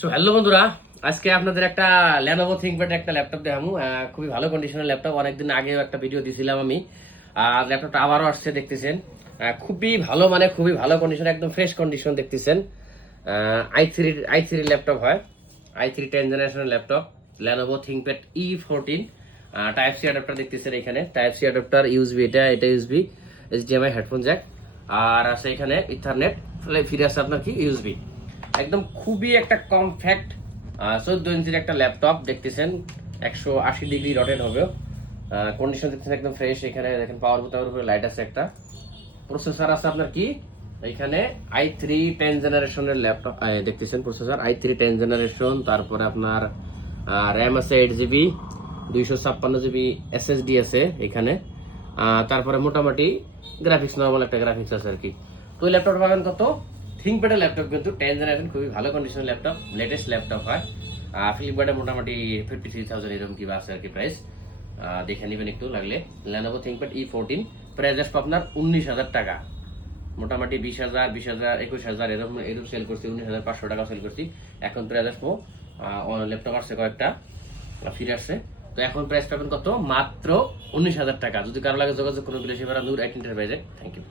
So hello বন্ধুরা, আজকে আপনাদের একটা Lenovo ThinkPad একটা ল্যাপটপ দেখাবো। খুবই ভালো কন্ডিশনের ল্যাপটপ। অনেকদিন আগেও একটা ভিডিও দিছিলাম আমি। ল্যাপটপটা আবারও আসছে দেখতেছেন। খুবই ভালো, মানে খুবই ভালো কন্ডিশন, একদম ফ্রেশ কন্ডিশন দেখতেছেন। i3 ল্যাপটপ হয়, i3 10 জেনারেশনের laptop, Lenovo ThinkPad E14। Type C adapter দেখতেছেন এখানে, টাইপ সি অ্যাডাপ্টার, ইউএসবি, এটা ইউএসবি, এইচডিএমআই হেডফোন জ্যাক, আর আছে এখানে ইথারনেট, ফিরে আছে আপনার কি ইউএসবি। একদম খুবই একটা কমফ্যাক্ট 14 ইঞ্চির একটা ল্যাপটপ দেখতেছেন। 180 ডিগ্রি রটেট হবে। কন্ডিশন দেখতেছেন একদম ফ্রেশ। এখানে দেখেন পাওয়ার বোতামের উপরে লাইট আছে একটা। প্রসেসর আছে আপনার কি এখানে i3 10 জেনারেশনের ল্যাপটপ দেখতেছেন। Processor i3 10 generation. তারপরে আপনার র্যাম আছে 8 জিবি, 256 জিবি এসএসডি আছে এখানে। তারপরে মোটামুটি গ্রাফিক্স, নর্মাল একটা গ্রাফিক্স আছে আর কি। তো এই ল্যাপটপ পাবেন কত? থিঙ্কপ্যাডের ল্যাপটপ, কিন্তু 10 জেনারেশন, খুবই ভালো কন্ডিশনের ল্যাপটপ, লেটেস্ট ল্যাপটপ হয়। ফ্লিপকার্টে মোটামুটি 53,000 এরকম কি আছে আর কি প্রাইস। দেখে নেবেন একটু লাগলে। Lenovo ThinkPad E14 প্রাইস আসবে আপনার 19,000 টাকা। মোটামুটি 20,000, 20,000, 21,000 এরকম এরকম সেল করছি, 19,500 টাকা সেল করছি। এখন প্রাইস আসবো, ল্যাপটপ আসছে কয়েকটা, ফিরে আসছে। তো এখন প্রাইস পাবেন কত? মাত্র 19,000 টাকা। যদি কারো লাগে যোগাযোগ করুন, বিদেশি ভাড়া, নূর 18 এন্টারপ্রাইজে। Thank you.